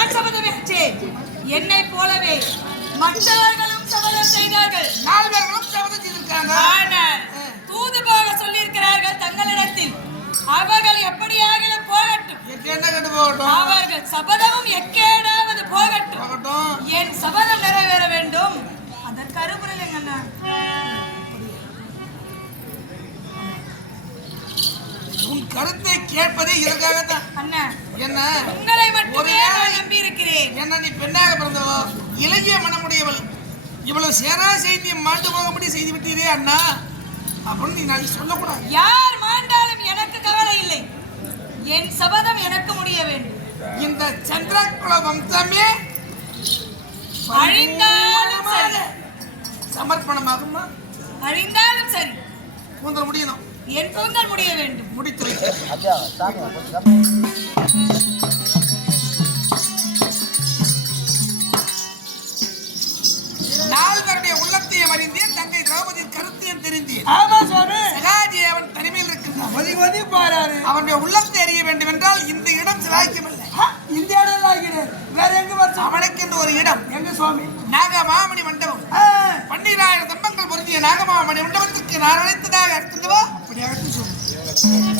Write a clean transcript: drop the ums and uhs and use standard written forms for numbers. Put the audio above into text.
நான் சபதம் ஏற்றேன். என்னை போலவே மற்றவர்களும் சபதம் செய்தார்கள். 4 பேர்களும் சபதம் செய்திருக்காங்க. ஆனால் தூது போக சொல்லியிருக்கிறார்கள் தங்களிடத்தில். அவர்கள் எப்படியாகிலும் போகட்டும். என்ன கண்டு போகட்டும்? அவர்கள் சபதமும் எக்கேடாவது போகட்டும். என் சபதம் நிறைவேற வேண்டும். அதற்கு அருகுரல் எங்கண்ணா? உன் கருத்தை கேட்பதே இதற்காகத்தான். அண்ணா, என்ன உங்களை மட்டுமே நான் நம்பி இருக்கிறேன். என்ன நீ பெண்ணாக பிறந்தவோ, இளைய மனமுடையவள், இவ்வளவு சேரா செய்தி மாண்டு போகும்படி செய்து விட்டீரே அண்ணா அப்படின்னு நீ நான் சொல்லக்கூடாது. யார் மாண்டாலும் எனக்கு கவலை இல்லை. என் சபதம் எனக்கு முடிய வேண்டும். இந்த சந்திரகுல வம்சமே அழிந்தாலும் சரி, சமர்ப்பணமாகுமா? அழிந்தாலும் சரி, கூந்தல் முடியணும். என் கூந்தல் முடிய வேண்டும். முடித்து நால்வருடைய உள்ளத்தையும் அறிந்தேன், தங்கை திரௌபதியின் கருத்தையும் தெரிந்தேன். ஆமா சுவாமி. சிவாஜி அவன் தனிமையில் இருக்கின்றான். ஒதி பாராரு. அவனுடைய உள்ளத்தை அறிய வேண்டும் என்றால் இந்த இடம் சிவாக்கியமல்ல. இந்த இடம் ஆகிறேன். வேற எங்க வருஷம்? அவனுக்கு என்று ஒரு இடம். எங்க சுவாமி? நாகமாமணி மண்டபம். 12,000 தம்பங்கள் பொருந்திய நாகமாமணி மண்டபத்துக்கு நான் அழைத்ததாக எடுத்துவா. அப்படி அழைத்து சொல்லு.